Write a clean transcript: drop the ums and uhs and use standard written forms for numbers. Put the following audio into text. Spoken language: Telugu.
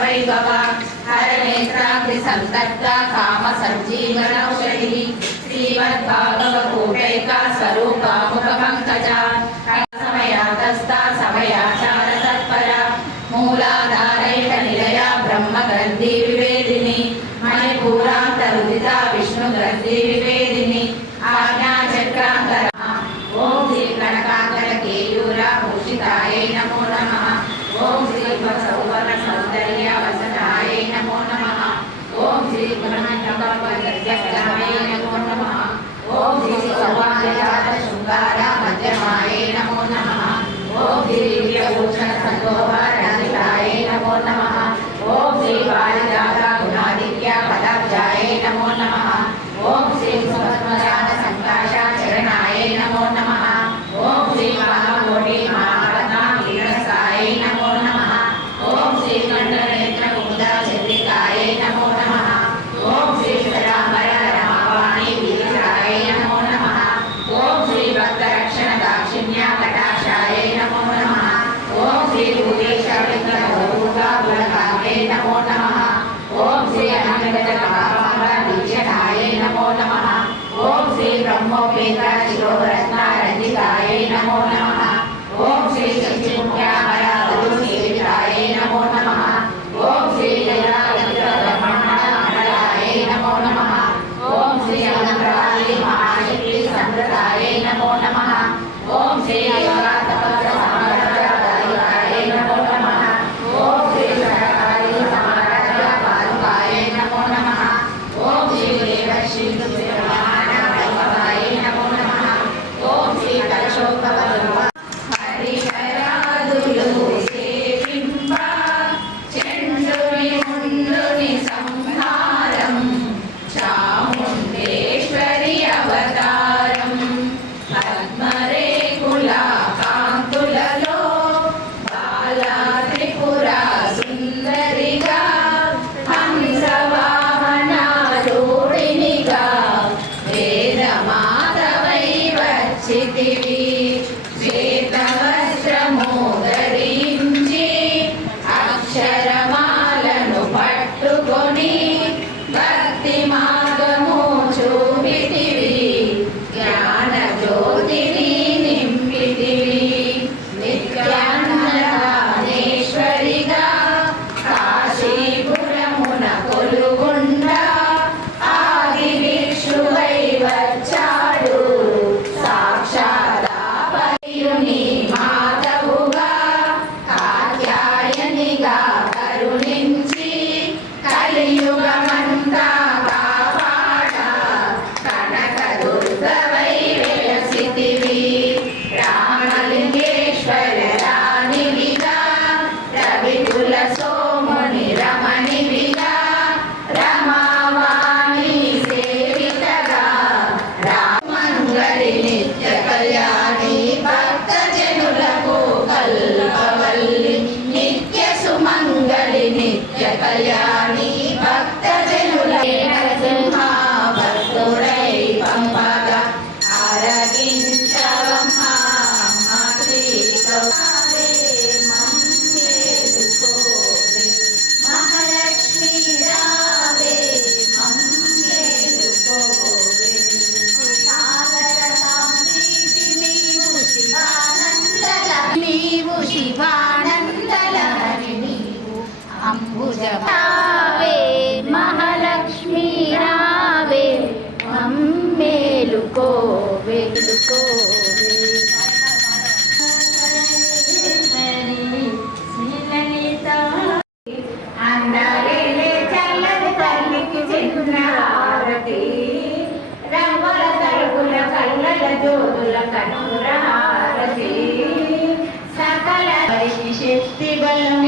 వైభవ హర నేత్రాగ్ని సంతప్త కామ సంజీవనౌషధి శ్రీమద్భాగవకూటైక స్వరూప ముఖ పంకజ సమయాతస్థ సమయాచార తత్పర మూలాధారైక నిలయ బ్రహ్మ గ్రంథి వివేదిని మణిపూరాంతరుదిత విష్ణు గ్రంథి వివేదిని ఆజ్ఞా చక్రాంతర ఓం శ్రీ కనకాంతర కేయూర భూషితాయ నమో నమః ఓం శ్రీ సౌవర్ణ సౌందర్య వసనాయ నమో నమః ఓం శ్రీ బ్రహ్మణ్యకల్పద్రవ్యాయ నమో నమః ఓం శ్రీ సౌభాగ్యజాత శృంగార మధ్యమాయ నమో నమః ఓం శ్రీ దివ్యభూషణ సంగోహరాయ నమో నమః ఓం శ్రీ పారిజాత గుణాదిత్య పదాబ్జాయ నమో నమః ఓం శ్రీ సుమద్మదాన సంకాశ చరణాయ నమో నమః ఓం శ్రీ మహాకోటి మహారత్న వీరసాయ నమో నమః ఓం శ్రీ కంఠనేత్ర కుముద చంద్రికాయ నమో నమః ఓం శ్రీ శరాంబర రమావాణి వీరాయ నమో నమః ఓం శ్రీ భక్తరక్షణ దాక్షిణ్య కటాక్షాయ నమో నమః ఓం శ్రీ భూతేశ విఘ్నభూతాయ నమో నమః ఓం శ్రీ అనంత మహావాహ దీక్షణాయ నమో నమః ఓం శ్రీ బ్రహ్మోపేత శిరోరత్న రంజితాయ నమో నమః ఓం శ్రీ శక్తిముఖ్యామర సేవితాయ నమో నమః ఓం శ్రీ బ్రహ్మణాయ నమో నమః ఓం శ్రీ అనంతరాయ మహాశక్తి సంప్రదాయ నమో నమః ఓం శ్రీ యోగాతపత్రసమారాయ నమో నమః ఓం శ్రీ సరకారి సమారాయ పాదుకాయ నమో నమః ఓం శ్రీ దేవర్షి వైభవాయ నమో నమః ఓం శ్రీ కలశోద్భవ హరిహరాదులు సేవింప చండుని ముండుని సంహారం చాముండేశ్వరి అవతారం పద్మరేకుల కాంతులలో బాలా త్రిపుర సుందరిగా హంసవాహనారూఢినిగా వేదమాతవై వచ్చితివి శ్వేతవస్త్రము ధరించి అక్షరమాలను పట్టుకొని భక్తి మార్గము చూపితివి జ్ఞాన జ్యోతిని నింపితివి నిత్యాన్నదానేశ్వరిగా కాశీపురమున కొలుగుండా ఆది విష్ణువై వచ్చాడు సాక్షాత్ పయుని మాతవుగా కాత్యాయనిగా కరుణించి కలియుగమంతా కాపాడ కనక దుర్గవై వెలసితివి రామలింగేశ్వర రాణివిగా రవికుల సోముని రమణివిగా రమావాణి సేవితగా రామంగళి నిత్య కళ్యాణి భక్తజనులకు కల్పవల్లి నిత్య సుమంగళి నిత్య కళ్యాణి భక్తజనుల నరసింహ భక్తుడై పంపగా ఆరగించవమ్మ శ్రీ గౌరీ మమ్మేలుకోవే మహాలక్ష్మి రావే మమ్మేలుకోవే నీవు శివానందలహరి నీవు అంబుజావే మహాలక్ష్మి రావే మమ్మేలుకోవే అందరిలే చల్లని తల్లికి చెందిన హారతి రంగుల తలుపుల కళ్ళల జ్యోతుల కనుర హారతి సకల శక్తి బలం